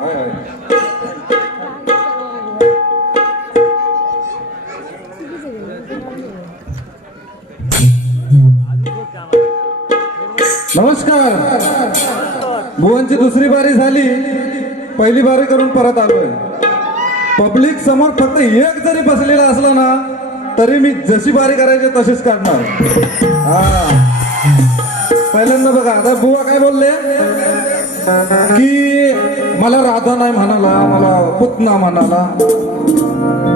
नमस्कार. भुवनची दुसरी बारी झाली. पहिली बारी करून परत आलोय. पब्लिक समोर फक्त एक जरी बसलेला असला ना तरी मी जशी बारी करायची तशीच काढणार. हा. पहिल्यांदा बघा आता बुवा काय बोलले? की मला राधा नाही म्हणाला मला पुतना म्हणाला.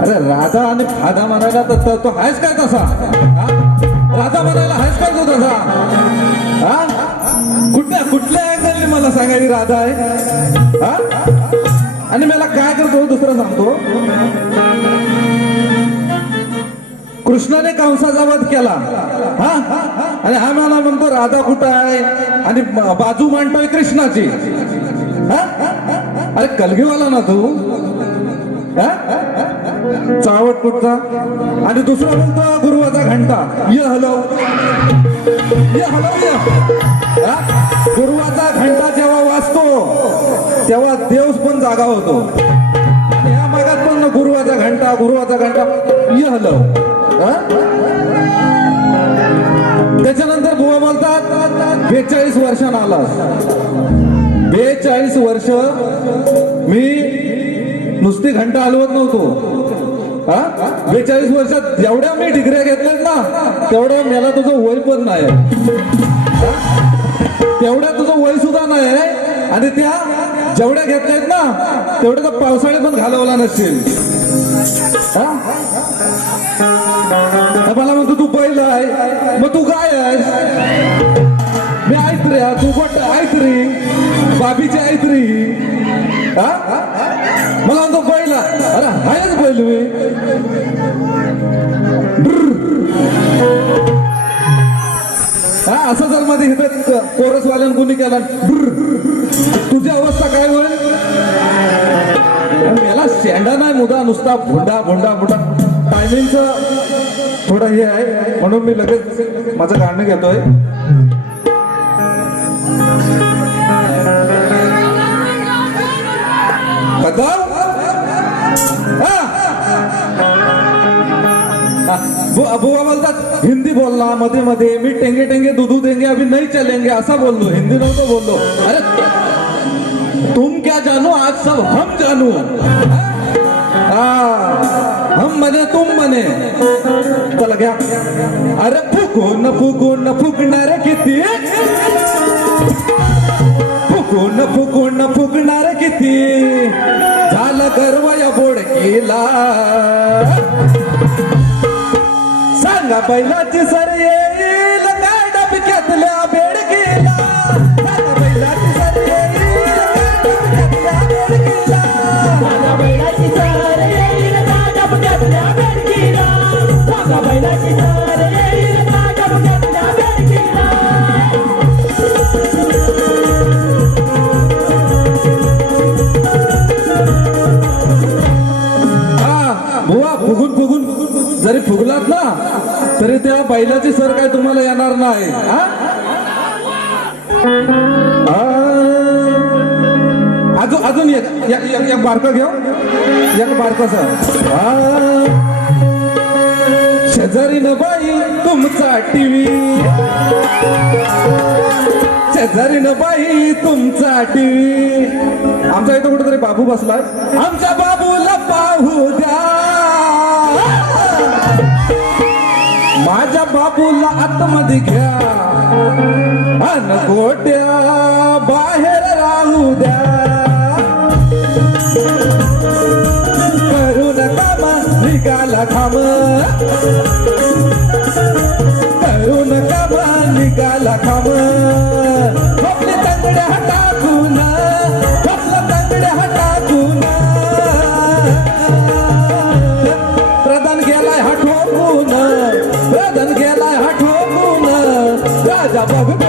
अरे राधा आणि फादा म्हणायला तर तो आहेस काय तसा? राधा म्हणायला आहेस काय तो तसा? हा? कुठल्या कुठल्या अँगलने मला सांगायची राधा आहे? हा? आणि मला काय करतो दुसरं सांगतो? कृष्णाने कंसाचा वध केला. हा? आणि हा मला म्हणतो राधा कुठं आहे? आणि बाजू मांडतोय कृष्णाची. अरे कलगीवाला ना तू. चावट कुठचा? आणि दुसरा म्हणतो गुरुवाचा घंटा. ये हलव ये हलो ये. गुरुवाचा घंटा जेव्हा वाजतो तेव्हा देव पण जागा होतो. या मागात पण गुरुवाचा घंटा गुरुवाचा घंटा. ये हलव त्याच्यानंतर बुवा बोलतात बेचाळीस वर्षांना आला बेचाळीस वर्ष मी नुसती घंटा हलवत नव्हतो. हा? बेचाळीस वर्षात जेवढ्या मी डिग्र्या घेतल्यात ना तेवढ्या मला तुझं वय पण नाही तेवढ्या तुझं वय सुद्धा नाही आणि त्या जेवढ्या घेतल्यात ना तेवढ्या तर पावसाळे पण घालवला नसतील हा? मला म्हणतो तू बैल आहे मग तू काय आहेस. मी ऐक रे तू बट ऐक रे बाबीची ऐकरी हा? मला म्हणतो बैल आहे. अरे आहेच बैल मी. हा असं जर मध्ये इथं कोरसवाल्यानं कोणी केला तुझी अवस्था काय होईल याला शेंडा नाही मुदा नुसता भोंडा भोंडा भोंडा. टायमिंगचं थोडं हे आहे. म्हणून मी लगेच माझं गाणं घेतोय. बुवा बोलतात हिंदी बोलना मध्ये मध्ये मी टेंगे टेंगे दुधू देंगे अभी नहीं चलेंगे असा बोललो हिंदी नव्हतं बोललो. अरे तुम क्या जानो आज सब हम जानू. हा. हम म्हणे तुम म्हणे चला घ्या अरे फुकून फुकून फुकणार किती फुकून फुकून फुकणार किती झालं गर्व या बोडकीला सांगा बैलाची सर येईल बैलाची सर काय तुम्हाला येणार नाही हा? अजून अजून एक बारका घेऊ? एक बारका सर. शेजारी न बाई तुमचा टीव्ही. शेजारीन बाई तुमचा टीव्ही. आमचा इथं कुठेतरी बाबू बसलाय. आमच्या बाबूला पाहू द्या. माझ्या बाबूला आतमध्ये घ्या. अन गोट्या बाहेर राहू द्या. करू नका मग निघाला थांब 뭐야 뭐야 왜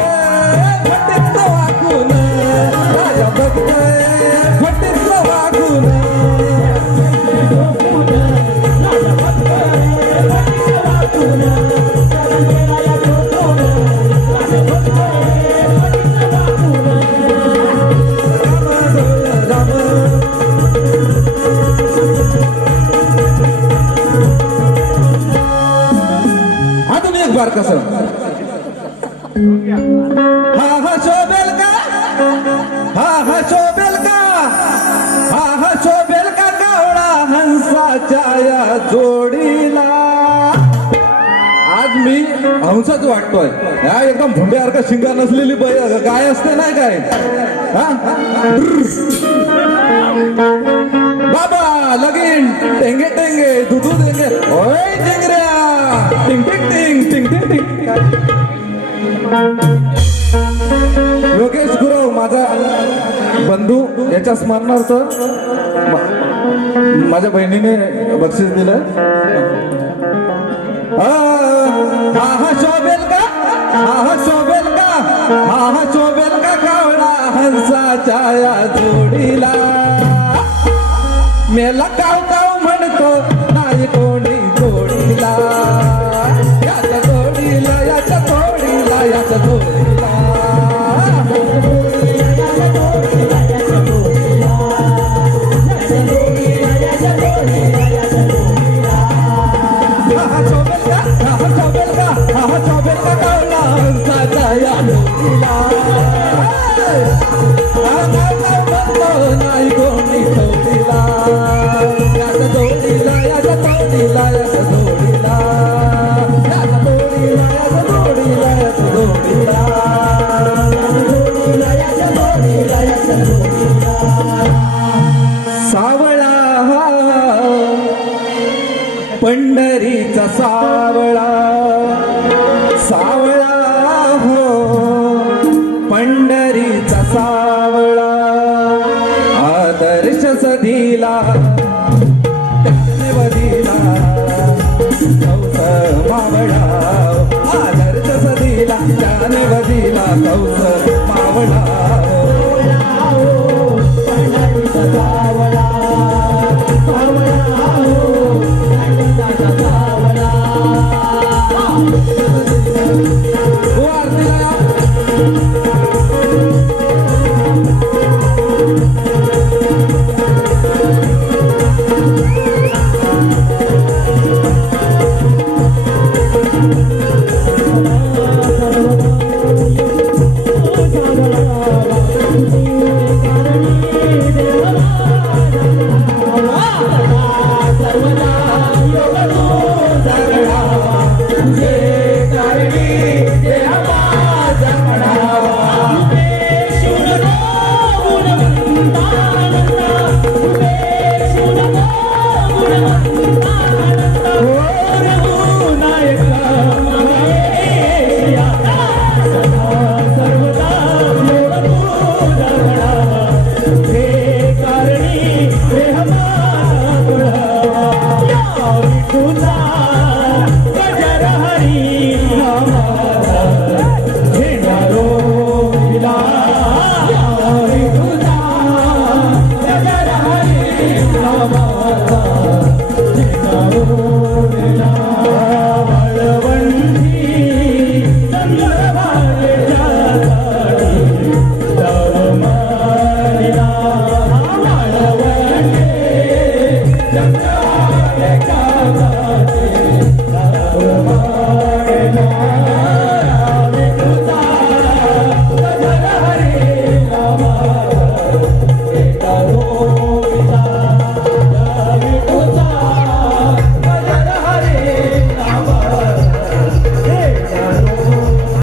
हा हा शोभेल का जोडीला आज मी हंसच वाटतोय ह्या एकदम भुंड्यासारखा शिंगा नसलेली गाय असते नाही काय बाबा लगीन टेंगे टेंगे दुधू देंगे ओय टिंग टिंग टिंग टिंग टिंग टिंग योगेश गुरव माझा बंधू याच्या स्मरणार्थ माझ्या बहिणीने बक्षीस दिलं. हा हा शोभेल का? हा हा शोभेल का? हा हा शोभेल का कावळा हंसाच्या या जोडीला? मेला काव सावळा पंढरीचा सावळा. सावळा हो. पंढरीचा सावळा. आदर्श सधीला सधीला त्याने वधीला कौस मावळा. 不在